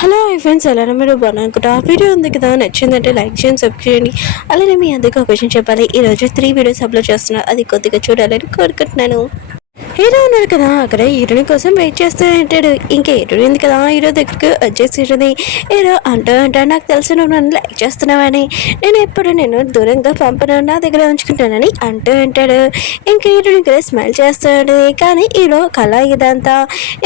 Hello hi friends, ఎలానో మీరు బాగున్నానుకుంటా. ఆ వీడియో ఉంది కదా, నచ్చిందంటే లైక్ చేయండి, సబ్స్క్రైబ్ చేయండి. అలానే మీ అందరికీ ఒక విషయం చెప్పాలి. ఈరోజు 3 వీడియోస్ అప్లోడ్ చేస్తున్నా, అది కొద్దిగా చూడాలని కోరుకుంటున్నాను. హీరో ఉన్నాడు కదా, అక్కడ హీరోని కోసం వెయిట్ చేస్తూ ఉంటాడు. ఇంకా హీరోయిన్ ఉంది కదా, హీరో దగ్గరికి వచ్చేసి ఉంటుంది. హీరో అంటూ నాకు తెలిసి నువ్వు నన్ను లైక్ చేస్తున్నావని, నేను ఎప్పుడు నేను దూరంగా పంపను, నా దగ్గర ఉంచుకుంటానని అంటూ ఉంటాడు. ఇంకా హీరోని ఇక్కడ స్మైల్ చేస్తాడు. కానీ హీరో కళ ఇదంతా.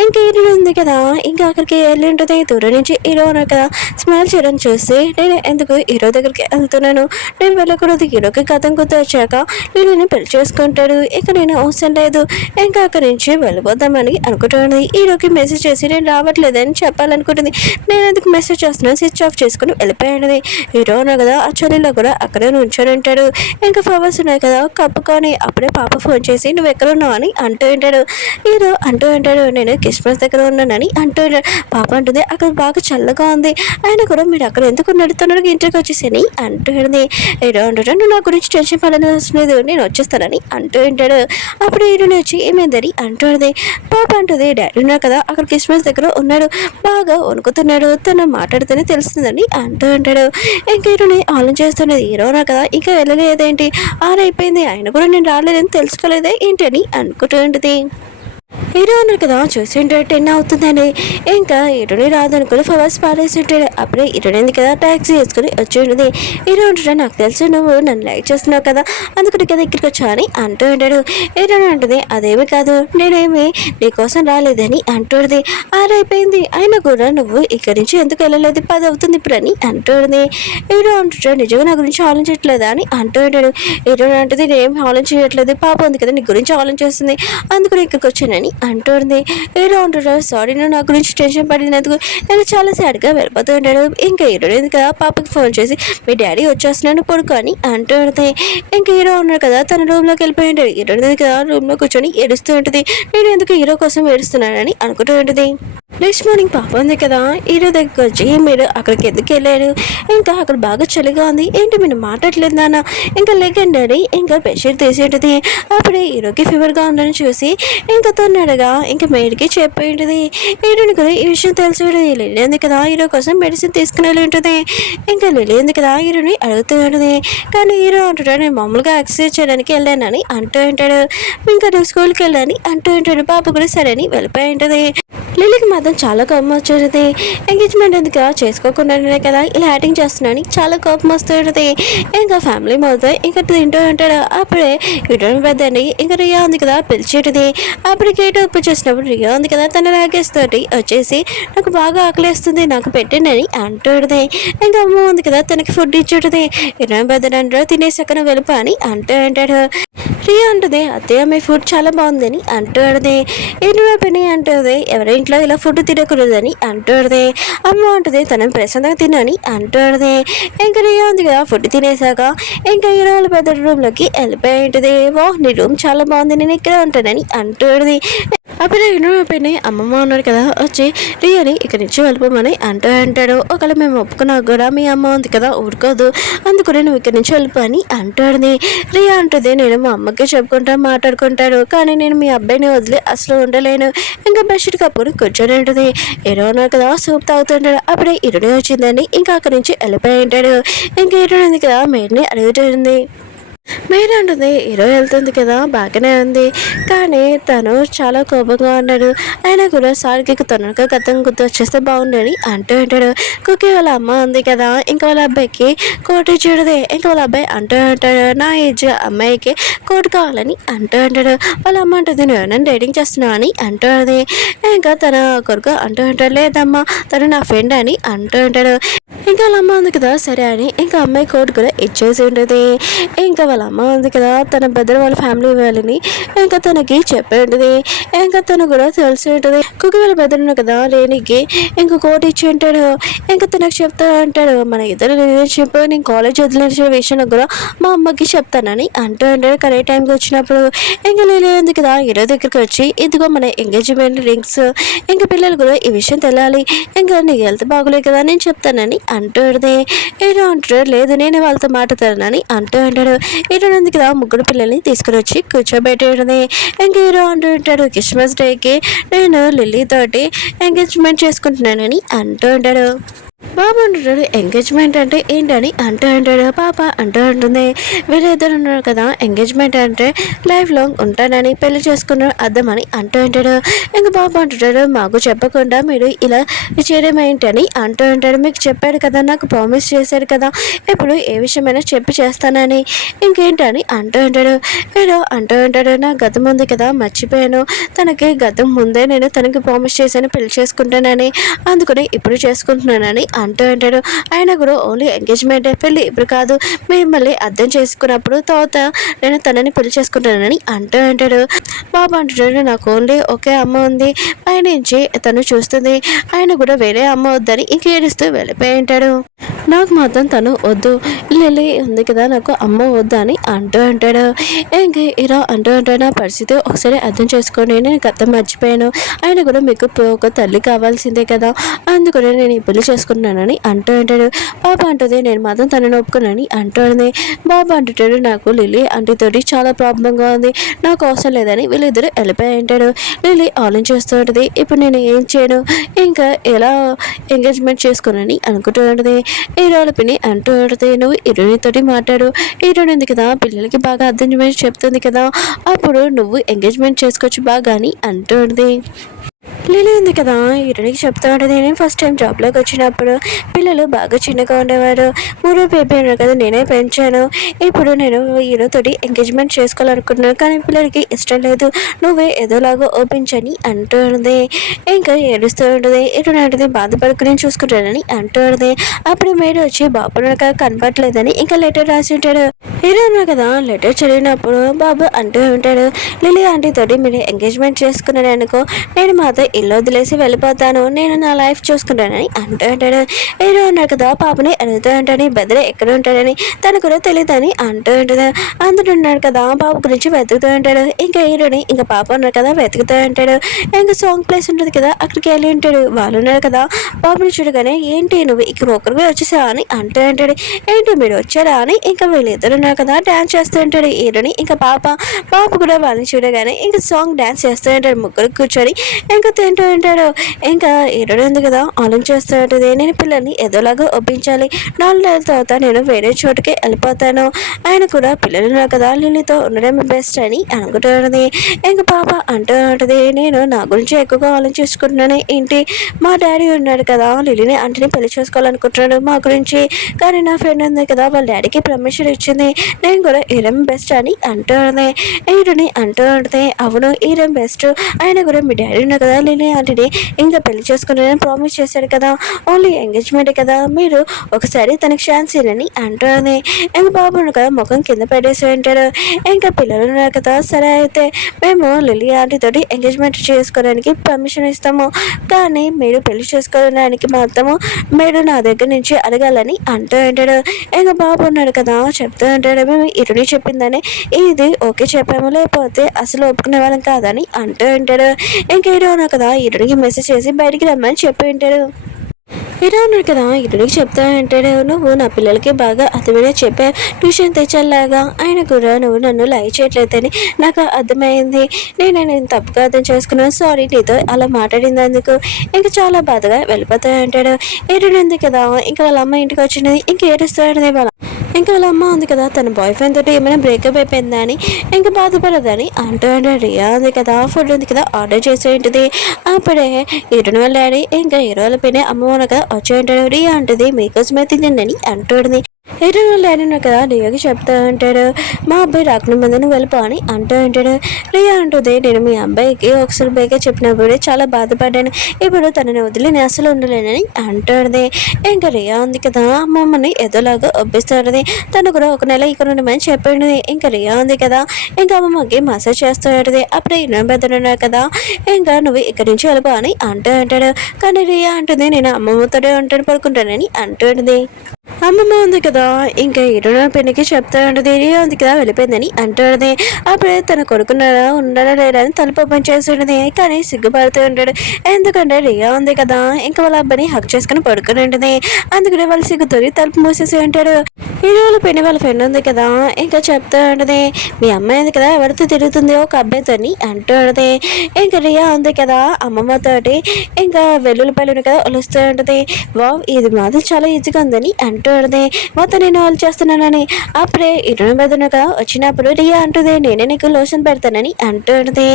ఇంకా హీరోయిన్ ఉంది కదా, ఇంకా అక్కడికి వెళ్ళి ఉంటుంది. దూరం నుంచి హీరో ఉన్నాడు కదా, స్మైల్ చేయడం చూసి నేను ఎందుకు హీరో దగ్గరికి వెళ్తున్నాను, నేను వెళ్ళకూడదు. హీరోకి గతం గుర్తు వచ్చాక నేను పెళ్లి చేసుకుంటాడు. ఇక నేను అవసరం లేదు, ఇంకా అక్కడి నుంచి వెళ్ళిపోదామని అనుకుంటుంది. హీరోకి మెసేజ్ చేసి నేను రావట్లేదని చెప్పాలనుకుంటుంది. నేను ఎందుకు మెసేజ్ చేస్తున్నాను, స్విచ్ ఆఫ్ చేసుకుని వెళ్ళిపోయాడు. హీరో ఉన్నా కదా, ఆ చలిలో కూడా అక్కడే నుంచొని ఉంటాడు. ఇంకా ఫ్లవర్స్ ఉన్నాయి కదా కప్పుకొని, అప్పుడే పాప ఫోన్ చేసి నువ్వు ఎక్కడ ఉన్నావు అని అంటూ ఉంటాడు. హీరో అంటూ ఉంటాడు నేను క్రిస్మస్ దగ్గర ఉన్నానని అంటూ ఉంటాడు. పాప అంటుంది అక్కడ బాగా చల్లగా ఉంది, ఆయన కూడా మీరు అక్కడ ఎందుకు నడుతున్నాడు, ఇంటికి వచ్చేసి అంటుంది. హీరో అంటాడు నువ్వు నా గురించి టెన్షన్ పడనవసరం లేదు, నేను వచ్చేస్తానని అంటూ ఉంటాడు. అప్పుడు హీరోని వచ్చి ఏమైందని అంటుంది. పాప అంటుంది డాడీ ఉన్నారు కదా అక్కడ క్రిస్మస్ దగ్గర ఉన్నాడు, బాగా వణుకుతున్నాడు, తను మాట్లాడితేనే తెలుస్తుందని అంటూ ఉంటాడు. ఇంకా హీరోని ఆలోచన చేస్తున్నది. హీరో ఉన్నారు కదా ఇంకా వెళ్ళలేదేంటి, ఆరైపోయింది, ఆయన కూడా నేను రాలేదని తెలుసుకోలేదే ఏంటి అని అనుకుంటూ ఉంటుంది. హీరో ఉన్నారు కదా చూసింటే 10 అవుతుందని ఇంకా హీరోని రాదనుకుని ఫ్లవర్స్ పారేసి ఉంటాడు. అప్పుడే హీరోని కదా ట్యాక్సీ వేసుకుని వచ్చి ఉంటుంది. హీరో ఉంటాడు నాకు తెలుసు నువ్వు నన్ను లైక్ చేస్తున్నావు కదా, అందుకని కదా ఇక్కడికి వచ్చా అని అంటూ ఉంటాడు. హీరోని అంటుంది అదేమి కాదు, నేనేమి నీకోసం రాలేదని అంటుంది. ఆరైపోయింది, అయినా కూడా నువ్వు ఇక్కడి నుంచి ఎందుకు వెళ్ళలేదు, 10 అవుతుంది ఇప్పుడు అని అంటుంది. హీరో అంటాడు నిజంగా నా గురించి ఆలోచించట్లేదా అని అంటూ ఉంటాడు. హీరో అంటుంది నేనేం ఆలోచించట్లేదు, పాప ఉంది కదా నీ గురించి ఆలోచిస్తుంది, అందుకని ఇక్కడికి వచ్చానని అంటుంది. హీరో అంటాడు సారీ నువ్వు నా గురించి టెన్షన్ పడినందుకు, నేను చాలా సాడ్గా వెళ్ళిపోతూ ఉంటాడు. ఇంకా హీరో కదా పాపకి ఫోన్ చేసి మీ డాడీ వచ్చేస్తున్నాను పడుకో అని అంటుంది. ఇంకా హీరో ఉన్నాడు కదా తన రూమ్లోకి వెళ్ళిపోయి ఉంటాడు. హీరో కదా రూమ్లో కూర్చొని ఏడుస్తూ ఉంటుంది. నేను ఎందుకు హీరో కోసం ఏడుస్తున్నానని అనుకుంటూ ఉంటుంది. నెక్స్ట్ మార్నింగ్ పాప ఉంది కదా హీరో దగ్గరికి వచ్చి మీరు అక్కడికి ఎందుకు వెళ్ళారు, ఇంకా అక్కడ బాగా చలిగా ఉంది, ఏంటి మీరు మాట్లాడలేదు నాన్న, ఇంకా లెగండి ఇంకా బెడ్షీట్ తీసి ఉంటుంది. అప్పుడే హీరోకి ఫీవర్గా ఉందని చూసి ఇంకా తొందరగా ఇంకా మేడికి చెప్పి ఉంటుంది. హీరోని కూడా ఈ విషయం తెలిసి లిల్లీ ఉంది కదా హీరో కోసం మెడిసిన్ తీసుకుని వెళ్ళి ఉంటుంది. ఇంకా లిల్లీ ఉంది కదా హీరోని అడుగుతూ ఉంటుంది. కానీ హీరో అంటాడు నేను మామూలుగా ఎక్సర్సైజ్ చేయడానికి వెళ్ళానని అంటూ ఉంటాడు. ఇంకా నువ్వు స్కూల్కి వెళ్ళాలని అంటూ ఉంటాడు. పాప కూడా సరే అని వెళ్ళిపోయి ఉంటుంది. లిల్లీకి మాత్రం చాలా కోపం వచ్చేది. ఎంగేజ్మెంట్ ఎందుకు చేసుకోకుండానే కదా ఇలా యాక్టింగ్ చేస్తున్నాను చాలా కోపం వస్తుంది. ఇంకా ఫ్యామిలీ మొత్తం ఇంకా తింటూ ఉంటాడు. అప్పుడే ఇటోని పెద్దండి ఇంకా రియా ఉంది కదా పిలిచేటిది. అప్పుడు గేట్ ఓపెన్ చేసినప్పుడు రియా ఉంది కదా తన రాగేస్తోటి వచ్చేసి నాకు బాగా ఆకలిస్తుంది నాకు పెట్టండి అంటుంది. ఇంకా అమ్మ ఉంది కదా తనకి ఫుడ్ ఇచ్చేటది. ఇటోని పెద్దని అంటాడు తినేసాక వెళ్ళిపో అని అంటూ ఉంటాడు. రియా అంటుంది అత్తయ్య మీ ఫుడ్ చాలా బాగుందని అంటుంది. ఇటువైపు పని అంటుంది ఎవరి ఇంట్లో ఇలా ఫుడ్ తినకూడదని అంటుంది. అమ్మ అంటుంది తనని ప్రశాంతంగా తినని అంటుంది. ఇంకా రియా ఉంది కదా ఫుడ్ తినేసాక ఇంకా హీరో వాళ్ళ పెద్ద రూమ్లోకి వెళ్ళిపోయి ఉంటుంది. వా నీ రూమ్ చాలా బాగుంది నేను ఇక్కడ ఉంటానని అంటుంది. అప్పుడు పెన్ని అమ్మమ్మ ఉన్నారు కదా వచ్చి రియాని ఇక్కడి నుంచి వెళ్ళిపోమని అంటూ అంటాడు. ఒకవేళ మేము ఒప్పుకున్నా కూడా మీ అమ్మ ఉంది కదా ఊరుకోదు, అందుకని నువ్వు ఇక్కడి నుంచి వెళ్ళిపో అని అంటుంది. రియా అంటుంది నేను మా అమ్మకి చెప్పుకుంటా మాట్లాడుకుంటాను, కానీ నేను మీ అబ్బాయిని వదిలి అసలు ఉండలేను. ఇంకా బెడ్షీట్ కప్పుకొని కూర్చొని ఉంటుంది. హీరో ఉన్నారు కదా సూప్ తాగుతుంటాడు. అప్పుడే ఇరుడే వచ్చిందని ఇంకా అక్కడి నుంచి వెళ్ళిపోయి ఉంటాడు. ఇంకా ఇరుడు ఉంది కదా మేడ్ని అడుగుతుంది. మెయిన్ అంటుంది హీరో వెళ్తుంది కదా బాగానే ఉంది, కానీ తను చాలా కోపంగా ఉన్నాడు, అయినా కూడా సార్కి తొందరగా గతం గుర్తు వచ్చేస్తే బాగుండని అంటూ ఉంటాడు. కుకి వాళ్ళ అమ్మ ఉంది కదా ఇంకా వాళ్ళ అబ్బాయికి కోట్ ఇచ్చేది. ఇంకా వాళ్ళ అబ్బాయి అంటూ ఉంటాడు నా ఏజ్ అమ్మాయికి కోట్ కావాలని అంటూ ఉంటాడు. వాళ్ళ అమ్మ అంటుంది నువ్వు నన్ను డేటింగ్ చేస్తున్నావు అని అంటుంది. ఇంకా తన కొడుకు అంటూ ఉంటాడు లేదమ్మా తను నా ఫ్రెండ్ అని అంటూ ఉంటాడు. ఇంకా వాళ్ళ అమ్మ ఉంది కదా సరే అని ఇంకా అమ్మాయి కోట్ కూడా ఇచ్చేసి ఉంటుంది. ఇంకా వాళ్ళ అమ్మ ఉంది కదా తన బెదర్ వాళ్ళ ఫ్యామిలీ వాళ్ళని ఇంకా తనకి చెప్పి ఉంటుంది. ఇంకా తను కూడా తెలిసి ఉంటుంది. కుకి వాళ్ళ బెదర్ ఉన్న కదా లేనికి ఇంకా కోట్ ఇచ్చి ఉంటాడు. ఇంకా తనకు చెప్తా అంటాడు మన ఇద్దరు రిలేషన్షిప్ నేను కాలేజ్ వదిలేసిన విషయంలో కూడా మా అమ్మకి చెప్తానని అంటూ ఉంటాడు. కానీ టైంకి వచ్చినప్పుడు ఇంకా లేదు కదా హీరో దగ్గరికి వచ్చి ఇదిగో మన ఎంగేజ్మెంట్ రింగ్స్, ఇంకా పిల్లలు కూడా ఈ విషయం తెలియాలి, ఇంకా నీకు హెల్త్ బాగోలేదు కదా నేను చెప్తానని అంటూ ఉంటుంది. హీరో అంటాడు లేదు నేనే వాళ్ళతో మాట్లాడతానని అంటూ ఉంటాడు. హీరో ఉంది కదా ముగ్గురు పిల్లల్ని తీసుకుని వచ్చి కూర్చోబెట్టేది. ఇంకా హీరో అంటూ ఉంటాడు క్రిస్మస్ డేకి నేను లిల్లీ తోటి ఎంగేజ్మెంట్ చేసుకుంటున్నానని అంటూ ఉంటాడు. బాబు అంటుంటాడు ఎంగేజ్మెంట్ అంటే ఏంటని అంటూ ఉంటాడు. పాప అంటూ ఉంటుంది వీళ్ళిద్దరు ఉన్నారు కదా ఎంగేజ్మెంట్ అంటే లైఫ్ లాంగ్ ఉంటానని పెళ్లి చేసుకున్న అర్థం అని అంటూ ఉంటాడు. ఇంకా బాబు అంటుంటాడు మాకు చెప్పకుండా మీరు ఇలా చేయడం ఏంటని అంటూ ఉంటాడు. మీకు చెప్పాడు కదా నాకు ప్రామిస్ చేశాడు కదా ఇప్పుడు ఏ విషయమైనా చెప్పి చేస్తానని ఇంకేంటని అంటూ ఉంటాడు. ఏదో అంటూ ఉంటాడు నా గతం ఉంది కదా మర్చిపోయాను తనకి గతం ముందే నేను తనకి ప్రామిస్ చేశాను పెళ్లి చేసుకుంటానని అందుకని ఇప్పుడు చేసుకుంటున్నానని అంటూ ఉంటాడు. ఆయన కూడా ఓన్లీ ఎంగేజ్మెంట్ పెళ్ళి ఇప్పుడు కాదు మిమ్మల్ని అర్థం చేసుకున్నప్పుడు తర్వాత నేను తనని పెళ్లి చేసుకుంటానని అంటూ ఉంటాడు. బాబా అంటున్నాడు నాకు ఓన్లీ ఒకే అమ్మ ఉంది పైనుంచి తను చూస్తుంది ఆయన కూడా వేరే అమ్మ వద్దని ఇంక ఏడుస్తూ వెళ్ళిపోయి ఉంటాడు. నాకు మాత్రం తను వద్దు లిల్లీ ఉంది కదా నాకు అమ్మ వద్దు అని అంటూ ఉంటాడు. ఇంక ఇలా అంటూ ఉంటాడు నా పరిస్థితి ఒకసారి అర్థం చేసుకోండి నేను గతం మర్చిపోయాను ఆయన కూడా మీకు ఒక తల్లి కావాల్సిందే కదా అందుకనే నేను ఈ పెళ్లి చేసుకున్నానని అంటూ ఉంటాడు. బాబా అంటుంది నేను మాత్రం తనని ఒప్పుకున్నానని అంటుంది. బాబా అంటుంటాడు నాకు లిల్లీ ఆంటీతోటి చాలా ప్రాబ్లంగా ఉంది నాకు అవసరం లేదని వీళ్ళిద్దరు వెళ్ళిపోయి ఉంటాడు. లిల్లీ ఆలోచిస్తూ ఉంటుంది ఇప్పుడు నేను ఏం చేయను ఇంకా ఎలా ఎంగేజ్మెంట్ చేసుకున్నానని అనుకుంటూ ఉంటుంది. హీరోల పిన్ని అంటూ ఉంటుంది నువ్వు హీరోయిన్తోటి మాట్లాడు హీరోయిన్ ఉంది కదా పిల్లలకి బాగా అర్థం చేసి చెప్తుంది కదా అప్పుడు నువ్వు ఎంగేజ్మెంట్ చేసుకోవచ్చు బాగా అని అంటూ ఉంటుంది. లిల్లీ ఉంది కదా హీరోయిన్కి చెప్తా ఉంటుంది నేను ఫస్ట్ టైం జాబ్లోకి వచ్చినప్పుడు పిల్లలు బాగా చిన్నగా ఉండేవారు 3 బేబీ ఉన్నారు కదా నేనే పెంచాను ఇప్పుడు నేను హీరోతోటి ఎంగేజ్మెంట్ చేసుకోవాలనుకుంటున్నాను కానీ పిల్లలకి ఇష్టం లేదు నువ్వే ఏదోలాగా ఓపించని అంటూ ఉంటుంది. ఇంకా ఏడుస్తూ ఉంటుంది హీరోయిన్ అంటుంది బాధపడుకుని నేను చూసుకుంటానని అంటూ ఉంటుంది. అప్పుడు మేడ వచ్చి బాబు నాకు కనపట్లేదని ఇంకా లెటర్ రాసి ఉంటాడు. హీరో ఉన్నారు కదా లెటర్ చదివినప్పుడు బాబు అంటూ ఉంటాడు లిల్లీ ఆంటీతోటి మీరు ఎంగేజ్మెంట్ చేసుకున్నాను అనుకో నేను మాతో ఇల్లు వదిలేసి వెళ్ళిపోతాను నేను నా లైఫ్ చూసుకుంటానని అంటూ ఉంటాడు. హీరో ఉన్నారు కదా పాపని అడుగుతూ ఉంటాడని బెదరే ఎక్కడ ఉంటాడని తను కూడా తెలియదని అంటూ ఉంటుంది. అందరూ ఉన్నాడు కదా బాబు గురించి వెతుకుతూ ఉంటాడు. ఇంకా హీరోని ఇంకా పాప ఉన్నారు కదా వెతుకుతూ ఉంటాడు. ఇంకా సాంగ్ ప్లేస్ ఉంటుంది కదా అక్కడికి వెళ్ళి ఉంటాడు. వాళ్ళు ఉన్నారు కదా బాబుని చూడగానే ఏంటి నువ్వు ఇక్కడ ఒకరికి వచ్చేసావా అని అంటూ ఉంటాడు. ఏంటి మీరు వచ్చారా అని ఇంకా వీళ్ళిద్దరు ఉన్నారు కదా డాన్స్ చేస్తూ ఉంటాడు హీరోని ఇంకా పాప కూడా వాళ్ళని చూడగానే ఇంకా సాంగ్ డాన్స్ చేస్తూ ఉంటాడు. ముగ్గురు కూర్చొని ఇంకా తింటూ ఉంటాడు. ఇంకా హీరోడు ఉంది కదా ఆలోచిస్తూ ఉంటుంది నేను పిల్లల్ని ఏదోలాగా ఒప్పించాలి 4 నెలల తర్వాత నేను వేరే చోటుకి వెళ్ళిపోతాను ఆయన కూడా పిల్లలు ఉన్నారు కదా లిల్లీతో ఉండడం బెస్ట్ అని అనుకుంటూ ఉంటుంది. ఇంకా పాప అంటూ ఉంటుంది నేను నా గురించి ఎక్కువగా ఆలోచించుకుంటున్నాను ఏంటి మా డాడీ ఉన్నాడు కదా లిల్లీని అంటని పెళ్లి చేసుకోవాలనుకుంటున్నాడు మా గురించి కానీ నా ఫ్రెండ్ ఉంది కదా వాళ్ళ డాడీకి పర్మిషన్ ఇచ్చింది నేను కూడా ఈరం బెస్ట్ అని అంటూ ఉంది. హీరోని అంటూ ఉంటుంది అవును ఈరం బెస్ట్ ఆయన కూడా మీ డాడీ ఉన్నారు కదా లిల్లీ ఆంటీని ఇంకా పెళ్లి చేసుకున్నారని ప్రామిస్ చేశాడు కదా ఓన్లీ ఎంగేజ్మెంట్ కదా మీరు ఒకసారి తనకి ఛాన్స్ ఇవ్వని అంటుంది. ఇంకా బాబు కదా ముఖం కింద పెట్టేసి ఉంటాడు. ఇంకా పిల్లలు ఉన్నారు కదా సరే అయితే మేము లిల్లీ ఆంటీతోటి ఎంగేజ్మెంట్ చేసుకోవడానికి పర్మిషన్ ఇస్తాము కానీ మీరు పెళ్లి చేసుకోవడానికి మాత్రము మీరు నా దగ్గర నుంచి అడగాలని అంటూ ఉంటాడు. ఇంకా బాబు ఉన్నాడు కదా చెప్తూ ఉంటాడు మేము ఇరుని చెప్పిందని ఇది ఓకే చెప్పాము లేకపోతే అసలు ఒప్పుకునే వాళ్ళం కాదని అంటూ ఉంటాడు. ఇంకా హీరో ఉన్నారు కదా హీరోకి మెసేజ్ చేసి బయటికి రమ్మని చెప్పి ఉంటాడు. హీరో ఉన్నాడు కదా హీరోకి చెప్తా అంటాడు నువ్వు నా పిల్లలకి బాగా అర్థమైనా చెప్పా ట్యూషన్ తెచ్చేలాగా ఆయన కూడా నువ్వు నన్ను లైక్ చేయట్లేదని నాకు అర్థమైంది నేను తప్పుగా అర్థం చేసుకున్నాను సారీ నీతో అలా మాట్లాడినందుకు ఇంకా చాలా బాధగా వెళ్ళిపోతా అంటాడు. హీరోని ఉంది కదా ఇంకా వాళ్ళ అమ్మ ఇంటికి వచ్చినది ఇంకా ఏడుస్తాడు ఇంకా వాళ్ళ అమ్మ ఉంది కదా తన బాయ్ ఫ్రెండ్ తోటి ఏమైనా బ్రేకప్ అయిపోయిందా అని ఇంకా బాధపడదని అంటూ రియా ఉంది కదా ఫుడ్ ఉంది కదా ఆర్డర్ చేసి ఉంటుంది. అప్పుడే హీరోని వాళ్ళ డాడీ ఇంకా హీరో వాళ్ళ పైన అమ్మ కదా వచ్చి ఉంటాడు రియా అంటుంది మీకోసమే తినండి అంటుంది. హీరో వాళ్ళ డాడీ కదా రియాకి చెప్తా ఉంటాడు మా అబ్బాయి రాకుండా ముందు నువ్వు వెళ్ళిపో అని అంటూ ఉంటాడు. రియా అంటుంది నేను మీ అబ్బాయికి ఒకసారి బైగా చెప్పినప్పుడే చాలా బాధపడ్డాను ఇప్పుడు తనని వదిలి నేను అసలు ఉండలేనని అంటుంది. ఇంకా రియా ఉంది కదా మమ్మల్ని ఏదోలాగా ఒప్పిస్తుంది తను కూడా 1 నెల ఇక్కడ ఉండమని చెప్పండి. ఇంకా రియా ఉంది కదా ఇంకా అమ్మమ్మకి మసాజ్ చేస్తూ ఉంటుంది. అప్పుడే ఇన్నో పెద్దలున్నారు కదా ఇంకా నువ్వు ఇక్కడి నుంచి వెళ్ళిపో అని అంటూ ఉంటాడు. కానీ రియా అంటుంది నేను అమ్మమ్మతోనే ఉంటాను పడుకుంటానని అంటుంది. అమ్మమ్మ ఉంది కదా ఇంకా హీరోయిన్ పెన్నికి చెప్తా ఉంటుంది రియా ఉంది కదా వెళ్ళిపోయిందని అంటుంది. అప్పుడే తన కొడుకున్నారా ఉన్నారా లేదా అని తలుపు ఓపెన్ చేసి ఉంటుంది కానీ సిగ్గుపడుతూ ఉంటాడు ఎందుకంటే రియా ఉంది కదా ఇంకా వాళ్ళ అబ్బాయిని హక్ చేసుకుని పడుకుని ఉంటుంది అందుకనే వాళ్ళు సిగ్గుతో తలుపు మూసేసి ఉంటాడు. హీరోల పిన్ని వాళ్ళ ఫ్రెండ్ ఉంది కదా, ఇంకా చెప్తూ ఉంటుంది, మీ అమ్మాయి ఉంది కదా ఎవరితో తిరుగుతుంది ఒక అబ్బాయితోని అంటూ ఉంటుంది. ఇంకా రియా ఉంది కదా అమ్మమ్మతోటి ఇంకా వెల్లుల్లిపాయలు ఉన్నాయి కదా ఒలుస్తూ ఉంటుంది. వావ్ ఇది మాత్రం చాలా ఈజీగా ఉందని అంటూ ఉంటుంది. మొత్తం నేను వాళ్ళు చేస్తున్నానని అప్పుడే ఇటు మీద కదా వచ్చినప్పుడు రియా అంటుంది, నేనే నీకు లోషన్ పెడతానని అంటూ ఉంటుంది.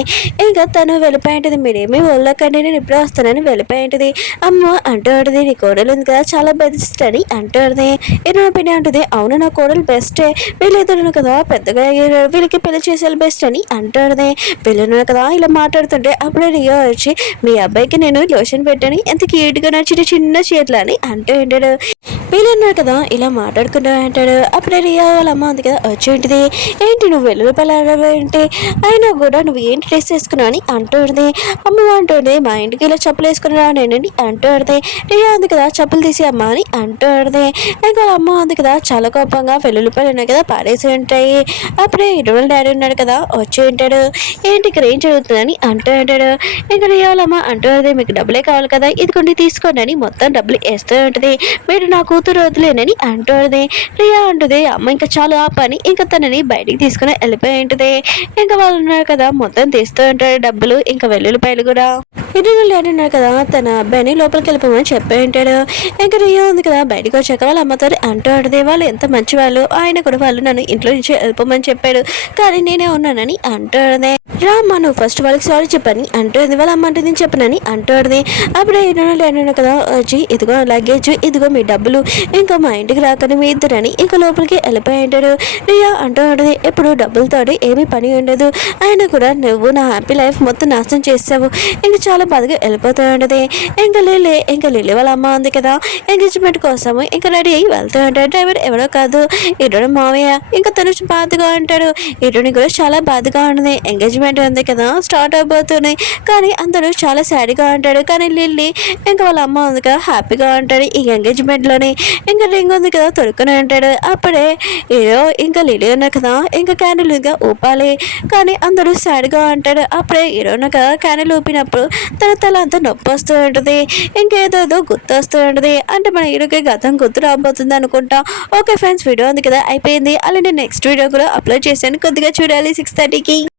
ఇంకా తను వెళ్ళిపోయి ఉంటుంది, మీరేమీ ఒళ్ళకండి నేను ఇప్పుడే వస్తానని వెళ్ళిపోయి ఉంటుంది. అమ్మ అంటూ ఉంటుంది, నీ కోడలు ఉంది కదా చాలా బెస్ట్ అని అంటూ ఉంటుంది. ఇటు పిన్ని అంటుంది, అవును నా కోడలు బెస్టే, వీళ్ళిద్దరు కదా పెద్దగా అయ్యారు, వీళ్ళకి పెళ్లి చేసేది బెస్ట్ అని అంటాడుదే. వీళ్ళను కదా ఇలా మాట్లాడుతుంటే అప్పుడే రియో వచ్చి, మీ అబ్బాయికి నేను లోషన్ పెట్టాను ఎంత క్యూట్గా నచ్చిన చిన్న చేతులు అని అంటూ ఉంటాడు. వీళ్ళన్నారు కదా ఇలా మాట్లాడుకుంటూ అంటాడు. అప్పుడే రియా వాళ్ళ అమ్మ ఉంది కదా వచ్చేంటిది, ఏంటి నువ్వు వెల్లుల్లిపాయలు ఏంటి అయినా కూడా నువ్వు ఏంటి డ్రెస్ వేసుకున్నావు అని అంటుంది. అమ్మ అంటుంది, మా ఇంటికి ఇలా చెప్పులు వేసుకుని రానేనండి అంటుంది. రియా ఉంది కదా చెప్పులు తీసి అమ్మ అని అంటుంది. ఇంకా అమ్మ ఉంది కదా చాలా కోపంగా వెల్లుల్లిపాయలు ఉన్నాయి కదా పాడేసి ఉంటాయి. అప్పుడే ఇటువంటి డాడీ ఉన్నాడు కదా వచ్చి ఉంటాడు, ఏంటి ఇక్కడ ఏం జరుగుతుందని అంటూ ఉంటాడు. ఇంకా రియా వాళ్ళ అమ్మ అంటుంది, మీకు డబ్బులే కావాలి కదా ఇదిగోండి తీసుకోండి అని మొత్తం డబ్బులు వేస్తూ ఉంటుంది. మీరు నా కూతురు వదిలేనని అంటుంది. రియా అంటుంది, అమ్మ ఇంకా చాలా ఆ పని ఇంకా తనని బయటికి తీసుకుని వెళ్ళిపోయి ఉంటుంది. ఇంకా వాళ్ళు ఉన్నారు కదా మొత్తం తీస్తూ ఉంటారు డబ్బులు ఇంకా వెల్లుల్లిపాయలు కూడా. ఇద్దరు డాడీ ఉన్నారు కదా తన అబ్బాయిని లోపలికి వెళ్ళిపోమని చెప్పి ఉంటాడు. ఇంకా రియా ఉంది కదా బయటకు వచ్చాక వాళ్ళ అమ్మతో అంటూ ఉంటుంది, వాళ్ళు ఎంత మంచి వాళ్ళు, ఆయన కూడా వాళ్ళు నన్ను ఇంట్లో నుంచి వెళ్ళిపోమని చెప్పాడు కానీ నేనే ఉన్నానని అంటుంది. రామ్మ నువ్వు ఫస్ట్ వాళ్ళకి సారీ చెప్పని అంటుంది. వాళ్ళ అమ్మ అంటే నేను చెప్పనని అంటుంది. అప్పుడే డాడీ కదా వచ్చి ఇదిగో లగేజ్ ఇదిగో మీ డబ్బులు ఇంకా మా ఇంటికి రాకని మీ ఇద్దరని ఇంకా లోపలికి వెళ్ళిపోయి ఉంటాడు. రియా అంటూ ఉంటుంది, ఎప్పుడు డబ్బులతోటి ఏమీ పని ఉండదు, అయినా కూడా నువ్వు నా హ్యాపీ లైఫ్ మొత్తం నాశనం చేసావు ఇంకా చాలా బాధగా వెళ్ళిపోతూ ఉంటుంది. ఇంకా లిల్లీ వాళ్ళ అమ్మ ఉంది కదా ఎంగేజ్మెంట్ కోసము ఇంకా రెడీ అయ్యి వెళ్తూ ఉంటాడు. డ్రైవర్ ఎవరో కాదు ఇటు మావయ్య. ఇంకా తను బాధగా ఉంటాడు, ఇటుని కూడా చాలా బాధగా ఉంటుంది. ఎంగేజ్మెంట్ ఉంది కదా స్టార్ట్ అయిపోతున్నాయి కానీ అందరూ చాలా సాడ్గా ఉంటాడు. కానీ లిల్లీ ఇంకా వాళ్ళ అమ్మ ఉంది కదా హ్యాపీగా ఉంటాడు. ఈ ఎంగేజ్మెంట్లోని ఇంకా రింగ్ ఉంది కదా తొడుక్కుని ఉంటాడు. అప్పుడే ఏదో ఇంకా లిల్లీ ఉన్నా కదా ఇంకా క్యాండిల్గా ఊపాలి కానీ అందరూ సాడ్గా ఉంటాడు. అప్పుడే హీరోయిన్ కదా క్యాండిల్ ఊపినప్పుడు తన తల అంతా నొప్పి వస్తూ ఉంటుంది, ఇంకేదో గుర్తు వస్తూ ఉంటుంది. అంటే మన హీరోకి గతం గుర్తు రాబోతుంది అనుకుంటా. ఓకే ఫ్రెండ్స్ వీడియో ఉంది కదా అయిపోయింది. అలానే నెక్స్ట్ వీడియో కూడా అప్లోడ్ చేశాను, కొద్దిగా చూడాలి 6:30కి.